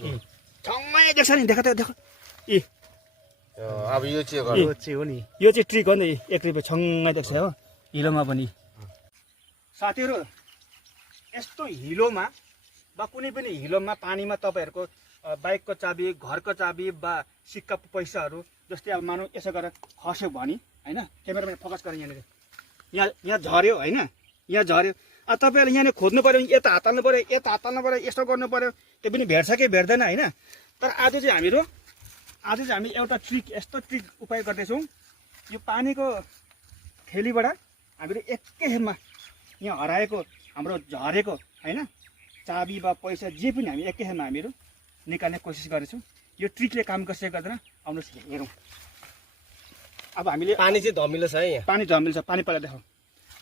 छङ्गै देख्छ नि देख त देख इ अब यो चाहिँ हो नि यो चाहिँ ट्रिक हो नि 1 रुपैयाँ छङ्गै देख्छ हो हिलोमा पनि साथीहरू यस्तो हिलोमा वा कुनै पनि हिलोमा पानीमा तपाईहरुको बाइकको चाबी घरको चाबी वा सिक्का पैसाहरू जस्तै अब मानौ यसो गरेर खस्यो भने हैन क्यामेरामा फोकस गरे यहाँ झर्यो हैन यहाँ झर्यो अब तपाईहरुले यहाँ खोज्नु पर्यो यता हात हाल्नु पर्यो यता हात हाल्नु पर्यो यस्तो गर्नु पर्यो त्यो पनि भेट्छ कि भेट्दैन हैन तर आज चाहिँ हामी एउटा ट्रिक यस्तो ट्रिक उपाय गर्दैछौँ यो पानीको थैलीबाट हामीले एकैखेपमा यहाँ हराएको हाम्रो झरेको हैन चाबी वा पैसा जे पनि हामी एकैखेपमा हामीहरू निकाल्ने कोसिस गरेछौँ यो ट्रिकले काम गर्छ गर्दैन आउनुहोस् हेरौँ अब हामीले पानी चाहिँ धमिलो छ है यहाँ पानी धमिलो छ पानी पहिला देखाउँ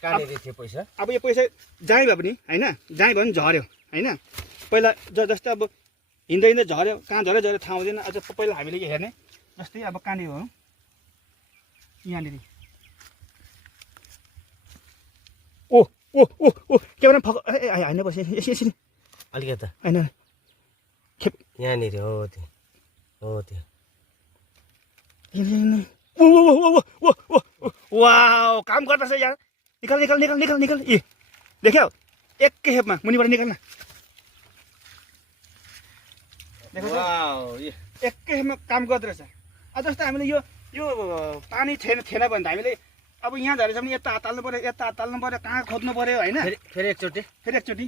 कहाँनिर थियो पैसा अब यो पैसा जाँइ भयो पनि हैन जाँइ भयो भने झर्यो हैन पहिला जस्तै अब हिँड्दै हिँड्दै झर्यो कहाँ झऱ्यो थाहा हुँदैन अझ पहिला हामीले हेर्ने जस्तै अब कहाँनिर हो यहाँनिर ओ ओ ओ ओ क्यामेरा फक होइन बस यसरी अलिकति होइन खेप यहाँनिर हो त्यो ओ ओ ओ ओ ओ वाउ काम गर्दैछ यार निकाल निकाल निकाल निकाल निकाल ए देख्यौ एकै खेपमा मुनिबाट निकाल्न वाउ एकै खेपमा काम गर्दैछ अब जस्तो हामीले यो पानी थिएन भने त हामीले अब यहाँ झरेछ भने यता हात हाल्नु पर्यो यता हात हाल्नु पर्यो कहाँ खोज्नु पर्यो होइन फेरि एकचोटि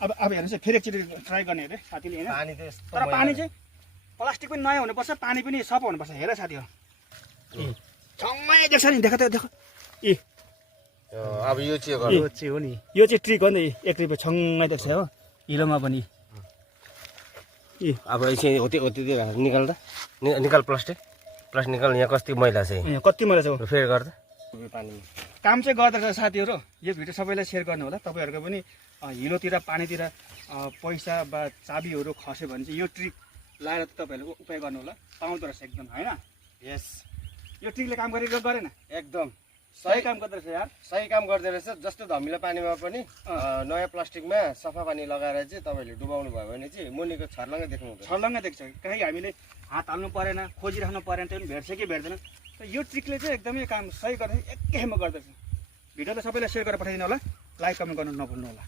अब हेर्नुहोस् फेरि एकचोटि ट्राई गर्ने अरे साथीले होइन पानी त यस्तो तर पानी चाहिँ प्लास्टिक पनि नयाँ हुनुपर्छ पानी पनि सफा हुनुपर्छ हेर साथी हो छङ्गै देख्छ नि देख त देख इ अब यो चाहिँ हो नि यो चाहिँ ट्रिक हो नि 1 रुपैयाँ छङ्गै देख्छ हो हिलोमा पनि अब यसै होते निकाल्दा निकाल प्लास्टिक निकाल यहाँ कति मैला छ यहाँ कति मैला छ फेरि गर्दा पानीमा काम चाहिँ गर्दैछ साथीहरू यो भिडियो सबैलाई सेयर गर्नु होला तपाईँहरूको पनि हिलोतिर पानीतिर पैसा वा चाबीहरू खस्यो भने चाहिँ यो ट्रिक लाएर तपाईँहरूको उपाय गर्नु होला पाउँदो रहेछ एकदम होइन यस यो ट्रिकले काम गरेन एकदम सही काम गर्दो रहेछ यार सही काम गर्दै रहेछ जस्तो धमिलो पानीमा पनि नयाँ प्लास्टिकमा सफा पानी लगाएर चाहिँ तपाईँले डुबाउनु भयो भने चाहिँ मुनिको छर्लङ्गै देख्नुहुन्छ छर्लङ्गै देख्छ कहीँ हामीले हात हाल्नु परेन खोजिराख्नु परेन त्यो पनि भेट्छ कि भेट्दैन यो ट्रिकले चाहिँ एकदमै काम सही गर्दैछ एकैखेपमा गर्दैछ भिडियो त सबैलाई सेयर गरेर पठाइदिनु होला लाइक कमेन्ट गर्नु नभुल्नु होला